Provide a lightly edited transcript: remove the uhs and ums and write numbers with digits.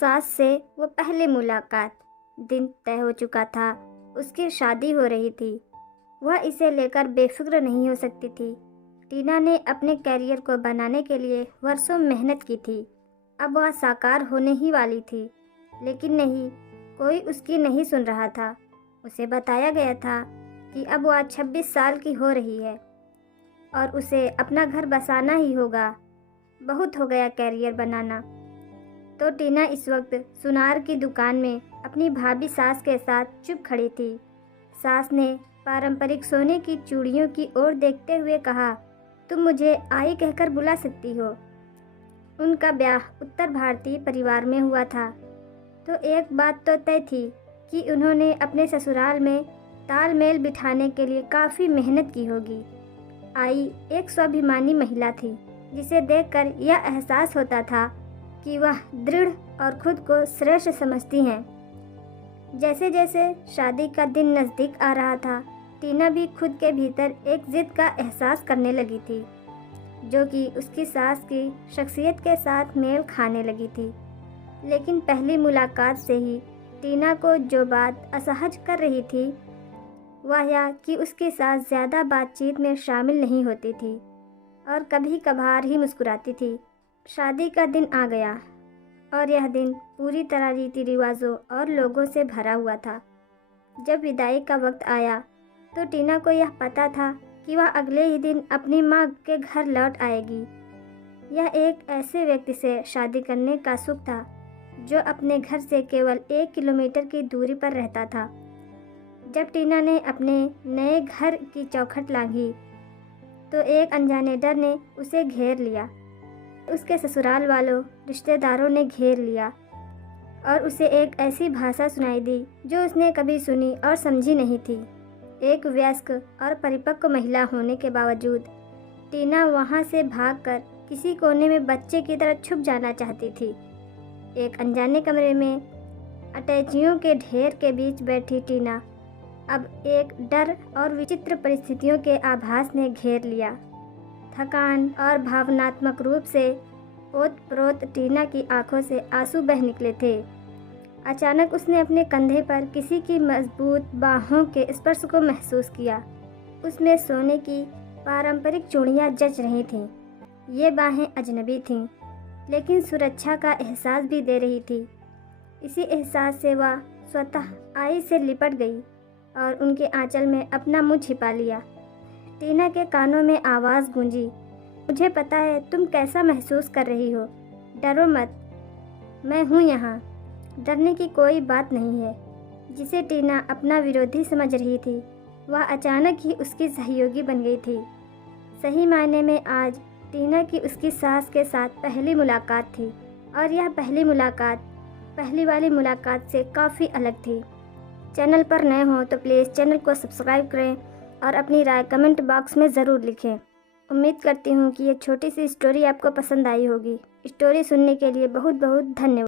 सास से वो पहली मुलाकात। दिन तय हो चुका था, उसकी शादी हो रही थी। वह इसे लेकर बेफिक्र नहीं हो सकती थी। टीना ने अपने कैरियर को बनाने के लिए वर्षों मेहनत की थी। अब वह साकार होने ही वाली थी, लेकिन नहीं, कोई उसकी नहीं सुन रहा था। उसे बताया गया था कि अब वह 26 साल की हो रही है और उसे अपना घर बसाना ही होगा। बहुत हो गया कैरियर बनाना। तो टीना इस वक्त सुनार की दुकान में अपनी भाभी सास के साथ चुप खड़ी थी। सास ने पारंपरिक सोने की चूड़ियों की ओर देखते हुए कहा, तुम मुझे आई कहकर बुला सकती हो। उनका ब्याह उत्तर भारतीय परिवार में हुआ था, तो एक बात तो तय थी कि उन्होंने अपने ससुराल में तालमेल बिठाने के लिए काफ़ी मेहनत की होगी। आई एक स्वाभिमानी महिला थी, जिसे देखकर यह एहसास होता था कि वह दृढ़ और खुद को श्रेष्ठ समझती हैं। जैसे जैसे शादी का दिन नज़दीक आ रहा था, टीना भी खुद के भीतर एक जिद का एहसास करने लगी थी, जो कि उसकी सास की शख्सियत के साथ मेल खाने लगी थी। लेकिन पहली मुलाकात से ही टीना को जो बात असहज कर रही थी, वह यह कि उसकी सास ज़्यादा बातचीत में शामिल नहीं होती थी और कभी कभार ही मुस्कुराती थी। शादी का दिन आ गया और यह दिन पूरी तरह रीति रिवाजों और लोगों से भरा हुआ था। जब विदाई का वक्त आया तो टीना को यह पता था कि वह अगले ही दिन अपनी माँ के घर लौट आएगी। यह एक ऐसे व्यक्ति से शादी करने का सुख था जो अपने घर से केवल 1 किलोमीटर की दूरी पर रहता था। जब टीना ने अपने नए घर की चौखट लांघी तो एक अनजाने डर ने उसे घेर लिया। उसके ससुराल वालों, रिश्तेदारों ने घेर लिया और उसे एक ऐसी भाषा सुनाई दी जो उसने कभी सुनी और समझी नहीं थी। एक वयस्क और परिपक्व महिला होने के बावजूद टीना वहां से भागकर किसी कोने में बच्चे की तरह छुप जाना चाहती थी। एक अनजाने कमरे में अटैचियों के ढेर के बीच बैठी टीना अब एक डर और विचित्र परिस्थितियों के आभास ने घेर लिया। थकान और भावनात्मक रूप से ओत-प्रोत टीना की आंखों से आंसू बह निकले थे। अचानक उसने अपने कंधे पर किसी की मजबूत बाहों के स्पर्श को महसूस किया। उसमें सोने की पारंपरिक चूड़ियां जच रही थीं। ये बाहें अजनबी थीं, लेकिन सुरक्षा का एहसास भी दे रही थी। इसी एहसास से वह स्वतः आई से लिपट गई और उनके आंचल में अपना मुंह छिपा लिया। टीना के कानों में आवाज़ गूंजी, मुझे पता है तुम कैसा महसूस कर रही हो। डरो मत, मैं हूँ यहाँ। डरने की कोई बात नहीं है। जिसे टीना अपना विरोधी समझ रही थी, वह अचानक ही उसकी सहयोगी बन गई थी। सही मायने में आज टीना की उसकी सास के साथ पहली मुलाकात थी और यह पहली मुलाकात पहली वाली मुलाकात से काफ़ी अलग थी। चैनल पर नए हो तो प्लीज़ चैनल को सब्सक्राइब करें और अपनी राय कमेंट बॉक्स में ज़रूर लिखें। उम्मीद करती हूँ कि ये छोटी सी स्टोरी आपको पसंद आई होगी। स्टोरी सुनने के लिए बहुत बहुत धन्यवाद।